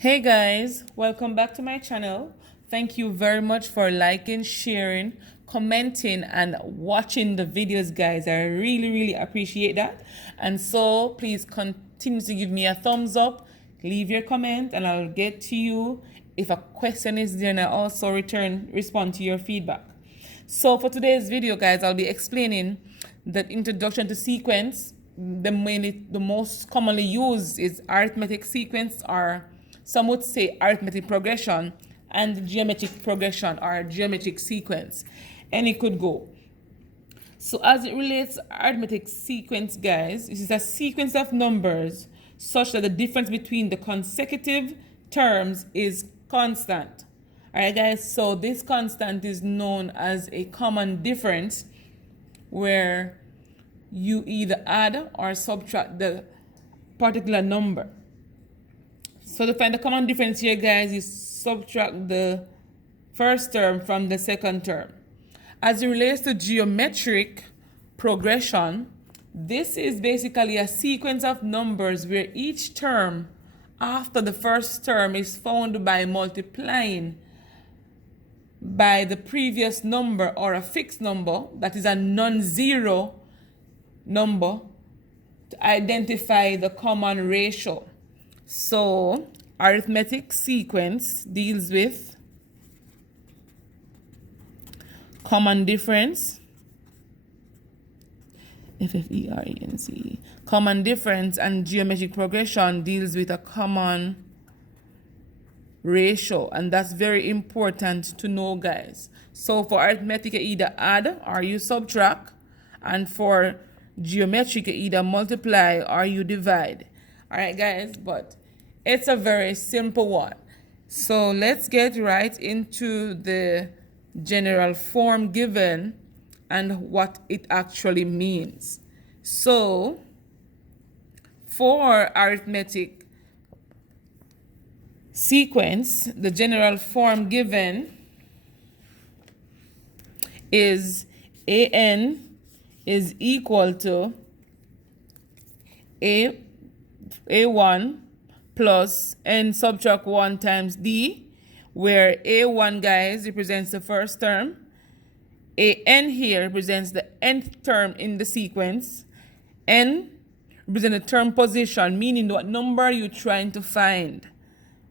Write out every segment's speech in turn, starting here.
Hey guys, welcome back to my channel. Thank you very much for liking, sharing, commenting, and watching the videos, guys. I really appreciate that. And so please continue to give me a thumbs up, leave your comment, and I'll get to you if a question is there, and I also respond to your feedback. So for today's video, guys, I'll be explaining the introduction to sequence. The most commonly used is arithmetic sequence, or some would say arithmetic progression, and geometric progression or geometric sequence. And it could go. So as it relates to arithmetic sequence, guys, this is a sequence of numbers such that the difference between the consecutive terms is constant. All right, guys, so this constant is known as a common difference, where you either add or subtract the particular number. So to find the common difference here, guys, you subtract the first term from the second term. As it relates to geometric progression, this is basically a sequence of numbers where each term after the first term is found by multiplying by the previous number or a fixed number that is a non-zero number to identify the common ratio. So arithmetic sequence deals with common difference, FFERENCE. Common difference, and geometric progression deals with a common ratio, and that's very important to know, guys. So for arithmetic, you either add or you subtract, and for geometric, you either multiply or you divide. All right, guys, but it's a very simple one. So let's get right into the general form given and what it actually means. So for arithmetic sequence, the general form given is AN is equal to A1 plus n subtract 1 times D, where A1, guys, represents the first term. AN here represents the nth term in the sequence. N represents the term position, meaning what number you're trying to find.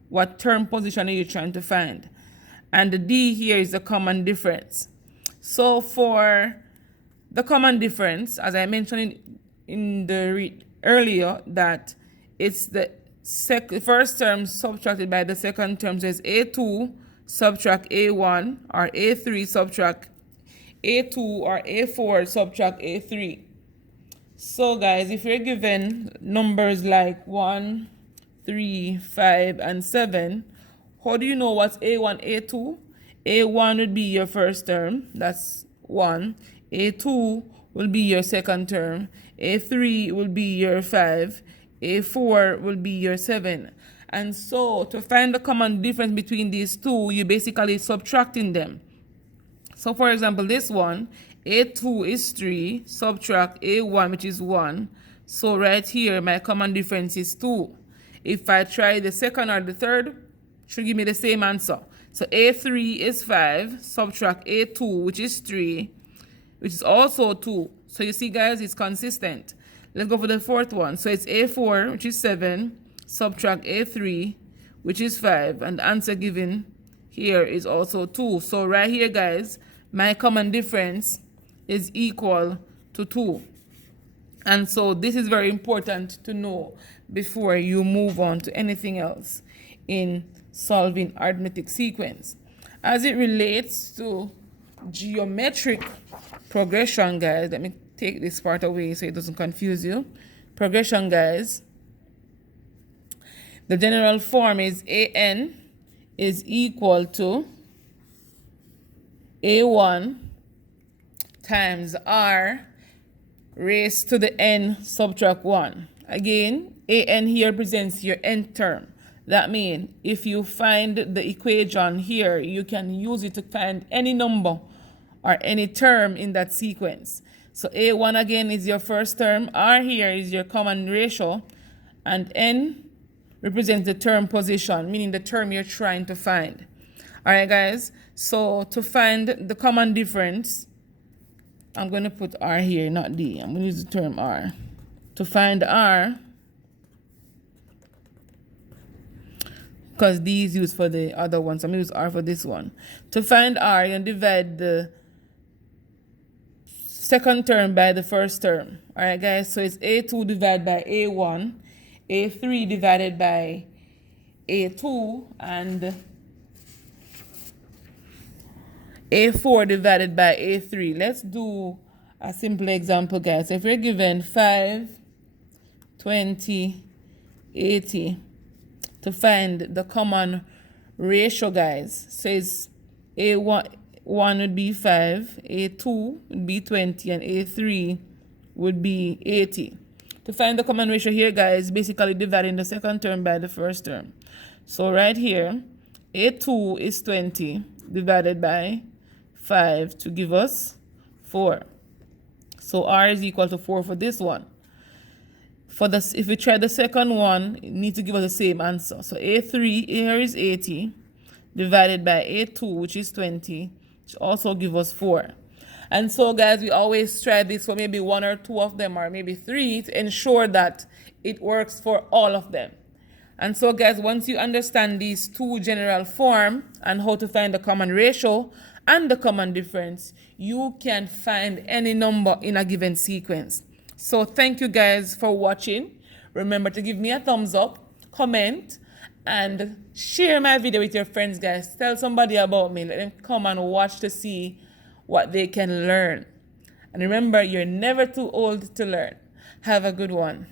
What term position are you trying to find? And the D here is the common difference. So for the common difference, as I mentioned in the earlier, that it's the first term subtracted by the second term. So it's A2 subtract A1, or A3 subtract A2, or A4 subtract A3. So guys, if you're given numbers like 1, 3, 5, and 7, how do you know what's A1, A2? A1 would be your first term, that's 1. A2 will be your second term. A3 will be your 5. A4 will be your 7. And so to find the common difference between these two, you're basically subtracting them. So for example, this one, A2 is 3, subtract A1, which is 1. So right here, my common difference is 2. If I try the second or the third, it should give me the same answer. So A3 is 5, subtract A2, which is 3, which is also 2. So you see, guys, it's consistent. Let's go for the fourth one. So it's A4, which is 7, subtract A3, which is 5, and the answer given here is also 2. So right here, guys, my common difference is equal to 2. And so this is very important to know before you move on to anything else in solving arithmetic sequence. As it relates to geometric progression, guys, let me take this part away so it doesn't confuse you. Progression, guys, the general form is AN is equal to A1 times R raised to the n subtract 1. Again, AN here represents your nth term. That means if you find the equation here, you can use it to find any number or any term in that sequence. So A1 again is your first term, R here is your common ratio, and N represents the term position, meaning the term you're trying to find. All right, guys. So to find the common difference, I'm going to put R here, not D. I'm going to use the term R. To find R, because D is used for the other one, so I'm going to use R for this one. To find R, you're going to divide the second term by the first term. All right, guys, so it's A2 divided by A1, A3 divided by A2, and A4 divided by A3. Let's do a simple example, guys. If we're given 5, 20, 80, to find the common ratio, guys, says A1 would be 5, A2 would be 20, and A3 would be 80. To find the common ratio here, guys, basically dividing the second term by the first term. So right here, A2 is 20 divided by 5 to give us 4. So R is equal to 4 for this one. For this, if we try the second one, it needs to give us the same answer. So A3 here is 80 divided by A2, which is 20, which also give us 4. And so, guys, we always try this for maybe one or two of them, or maybe three, to ensure that it works for all of them. And so, guys, once you understand these two general forms and how to find the common ratio and the common difference, you can find any number in a given sequence. So thank you, guys, for watching. Remember to give me a thumbs up, comment, and share my video with your friends, guys. Tell somebody about me. Let them come and watch to see what they can learn. And remember, you're never too old to learn. Have a good one.